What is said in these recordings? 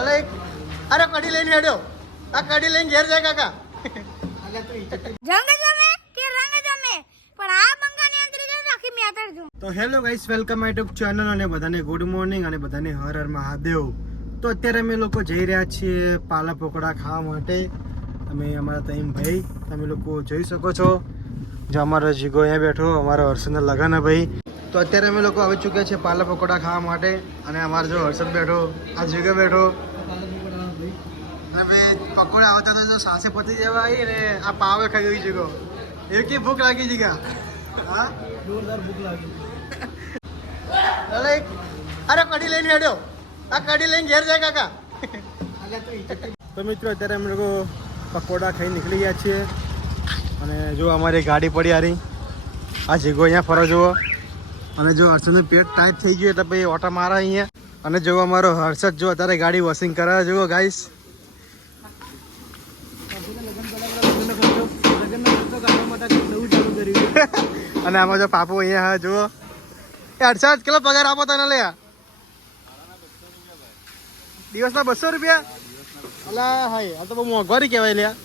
અરે અરે કડી લઈને હેડ્યો આ કડી લઈને ઘેર જાય કાકા જંગ જમે કે રંગ જમે પણ આ બંગાની અંતરી જ રાખી મે આતર જો. તો hello guys, welcome my YouTube channel અને બધાને ગુડ મોર્નિંગ અને બધાને હર હર મહાદેવ. તો અત્યારે અમે લોકો જઈ રહ્યા છીએ પાલા પકોડા ખાવા માટે. અમે અમારા તઈમ ભાઈ તમે લોકો જોઈ શકો છો. જો અમારો જીગો અહીંયા બેઠો, અમારો હર્ષદનો લગન હે ભાઈ. તો અત્યારે અમે લોકો આવી ચૂક્યા છીએ પાલા પકોડા ખાવા માટે અને અમારો જો હર્ષદ બેઠો, આ જીગો બેઠો અને ભાઈ પકોડા આવતા તો જો સાસે પતી જવા આવી અને આ પાવે ખાઈ ગઈ જીગો. એવી ભૂખ લાગી જીગા? હા, જોરદાર ભૂખ લાગી. અરે કડી લઈને હેડ્યો આ કડી લઈને ઘેર જાય કાકા. તો મિત્રો અત્યારે અમે લોકો પકોડા ખાઈ નીકળી ગયા છીએ અને જો અમારી ગાડી પડી હારી. આ જીગો અહીંયા ફરો જુઓ અને જો હર્ષદનું પેટ ટાઈટ થઈ ગયું એટલે ભાઈ ઓટા મારા અહીંયા. અને જો અમારો હર્ષદ જો અત્યારે ગાડી વોશિંગ કરાવે જુઓ ગાઈસ. અને આમાં જો પાપુ અહીંયા જુઓ. એ હર્ષદ કેટલો પગાર આપો તને લે? દિવસના 200 રૂપિયા? અલા હાય, આ તો બહુ મોંઘવારી કહેવાય લ્યા.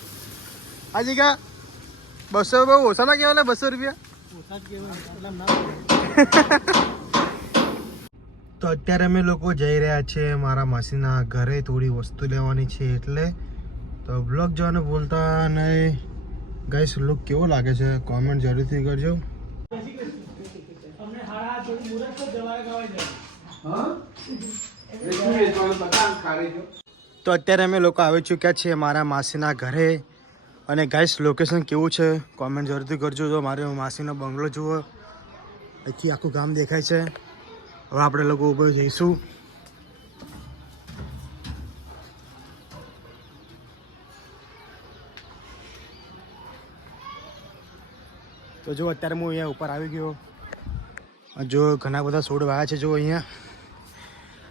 હાજી કા 200 બહુ ઓછા ના કહેવાય? 200 રૂપિયા તો અત્યારે અમે લોકો જઈ રહ્યા છીએ મારા માસીના ઘરે. થોડી વસ્તુ લેવાની છે એટલે તો બ્લોગ જોવાનું ભૂલતા નહીં. ગાઈસ લુક કેવો લાગે છે કોમેન્ટ જરૂરથી કરજો. તો અત્યારે અમે લોકો આવી ચૂક્યા છીએ મારા માસીના ઘરે અને ગાઈસ લોકેશન કેવું છે કોમેન્ટ જરૂરથી કરજો. જો મારો માસીનો બંગલો જુઓ, અહીંથી આખું ગામ દેખાય છે. હવે આપણે લોકો ઉપર જઈશું. તો જો અત્યારે હું અહીંયા ઉપર આવી ગયો. જો ઘણા બધા છોડ વાયા છે જો અહીંયા,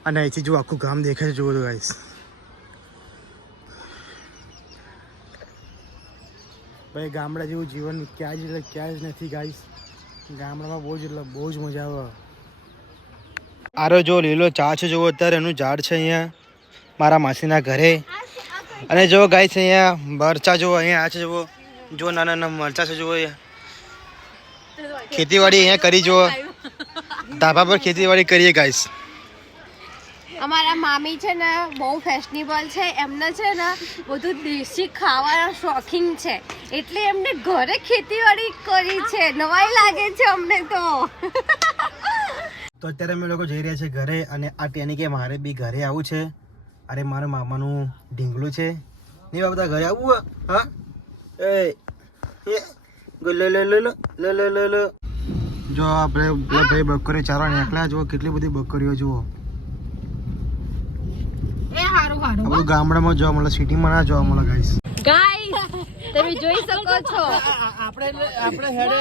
અને અહીંથી જો આખું ગામ દેખાય છે જુઓ તો ગાઈસ. ભાઈ ગામડા જેવું જીવન ક્યાં જ નથી ગાઈસ. ગામડામાં બહુ જ મજા આવે. આરો જો લીલો ચા છે જુઓ અત્યારે એનું ઝાડ છે અહીંયા મારા માસીના ઘરે. અને જો ગાઈસ અહીંયા મરચા જુઓ અહીંયા આ છે જુઓ. જો નાના નાના મરચા છે જુઓ. ખેતીવાડી અહીંયા કરી જુઓ, ધાબા પર ખેતીવાડી કરીએ ગાઈસ. અમારા મામી છે ને બહુ ફેશનેબલ છે, એમને છે ને બધું દેશી ખાવાના શોખીન છે એટલે એમને ઘરે ખેતીવાડી કરી છે. નવાઈ લાગે છે અમને તો. તો અત્યારે અમે લોકો જઈ રહ્યા છીએ ઘરે અને આ ટેની કે મારે બી ઘરે આવું છે. અરે મારા મામાનું ઢીંગલું છે નહીં બાબા ઘરે આવવું? હા એ લો. જો આપણે ભાઈ બકરી ચારવા નીકળ્યા. જુઓ કેટલી બધી બકરીઓ જુઓ. આપણું ગામડામાં જોવા મળે, સિટીમાં ના જોવા મળે ગાઈસ. તમે જોઈ શકો છો આપણે હેડે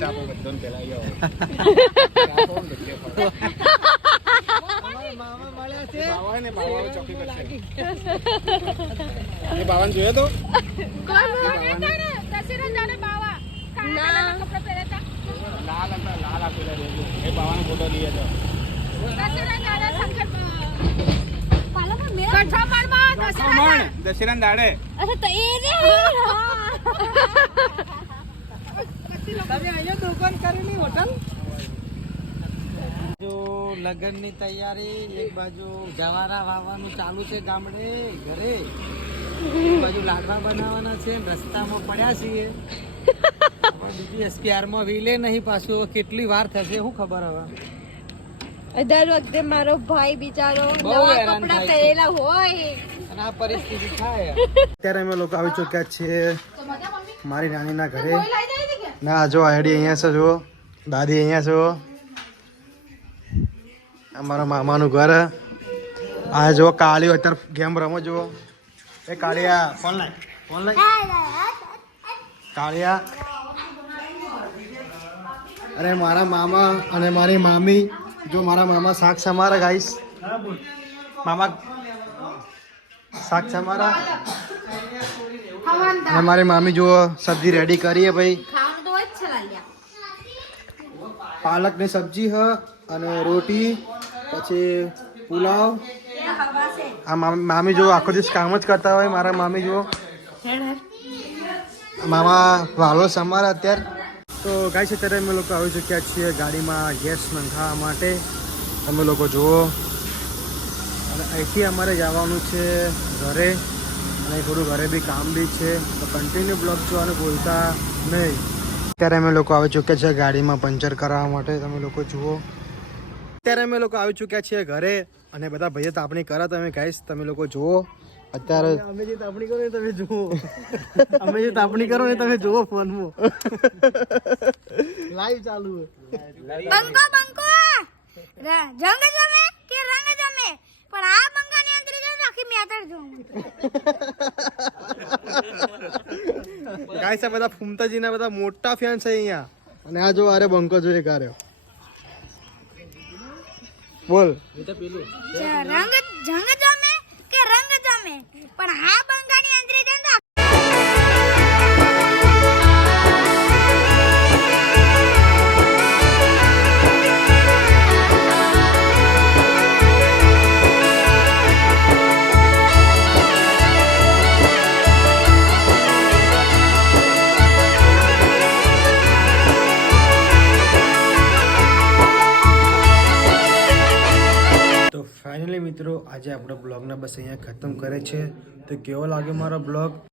ચાપો બધોન પેલા આયો. મામા મળ્યા છે. બાવાને ચોકી કરશે. એ બાવાને જોયો તો? કોણ દશેરા જાને બાવા કાળા કપડા પહેરતા લાલ આપેલા રેજો. એ બાવાનો ફોટો લીએ તો દશેરા જાને સંકટ પાલામાં મે કઠામણમાં દશેરા દાડે. અચ્છા તો એ રે તમે અહીંયા દુકાન કરેલી હોટલ. જો લગ્નની તૈયારી, એક બાજુ જવારા વાવવાનું ચાલુ છે ગામડે ઘરે, એક બાજુ લાડવા બનાવવાના છે. રસ્તામાં પડ્યા છીએ. બીજી એસપીઆરમાં વિલે નહીં પાછું. કેટલી વાર થશે શું ખબર હવે. દર વખતે મારો ભાઈ બિચારો બહુ નવા હેરાન કપડા થાય છે. પહેરેલા હોય અને આ પરિસ્થિતિ થાય. અત્યારે અમે લોકો આવી ચૂક્યા છીએ મારી નાનીના ઘરે. ના જો આઈડી અહીંયા છે જુઓ, દાદી અહીંયા છે. અમારા મામાનું ઘર. આ જો કાળીઓ અત્યારે ગેમ રમો જુઓ. એ કાળિયા ફોન લાય કાળિયા. અરે મારા મામા અને મારી મામી જો મારા મામા શાક સમારા ગાઈસ. મામા શાક સમારા અને મારી મામી જુઓ સબ્જી રેડી કરીએ ભાઈ. પાલક ની સબ્જી હ અને રોટી પછી પુલાવ. આ મામી જો આખો દિવસ કામ જ કરતા હોય. મારા મામી જુઓ, મામા વાલો સમારે અત્યારે. તો ગાઈસ અત્યારે અમે લોકો આવી ચૂક્યા છીએ ગાડીમાં ગેસ નંખાવા માટે. તમે લોકો જુઓ, અને અહીંથી અમારે જવાનું છે ઘરે, અને થોડું ઘરે બી કામ બી છે. તો કન્ટિન્યુ બ્લોગ જોવાનું ભૂલતા નહીં. અત્યારે અમે લોકો આવી ચૂક્યા છીએ ગાડીમાં પંચર કરાવવા માટે. તમે લોકો જુઓ, અત્યારે અમે લોકો આવી ચૂક્યા છીએ ઘરે, અને બધા ભાઈઓ તાપણી કરે. તમે ગાઈસ તમે લોકો જુઓ અત્યારે અમે જે તાપણી કરો ને તમે જુઓ, અમે જે તાપણી કરો ને તમે જુઓ ફોનમાં લાઈવ ચાલુ છે. બંકો બંકો જંગ જમે કે રંગ જમે પણ આ બંકાની અંતરી જો આખી મેટર જો ગાઈસ આ બધા ફૂમતાજીના બધા મોટા ફેન છે અહીંયા. અને આ જો અરે બંકો જોઈએ કાર્યો બોલ. રંગ જંગ જમે કે રંગ જમે પણ આ બંકાની અંતરી જો ફાઇનલી મિત્રો આજે આપણો બ્લોગને બસ અહીંયા ખતમ કરે છે. તો કેવો લાગ્યો મારો બ્લોગ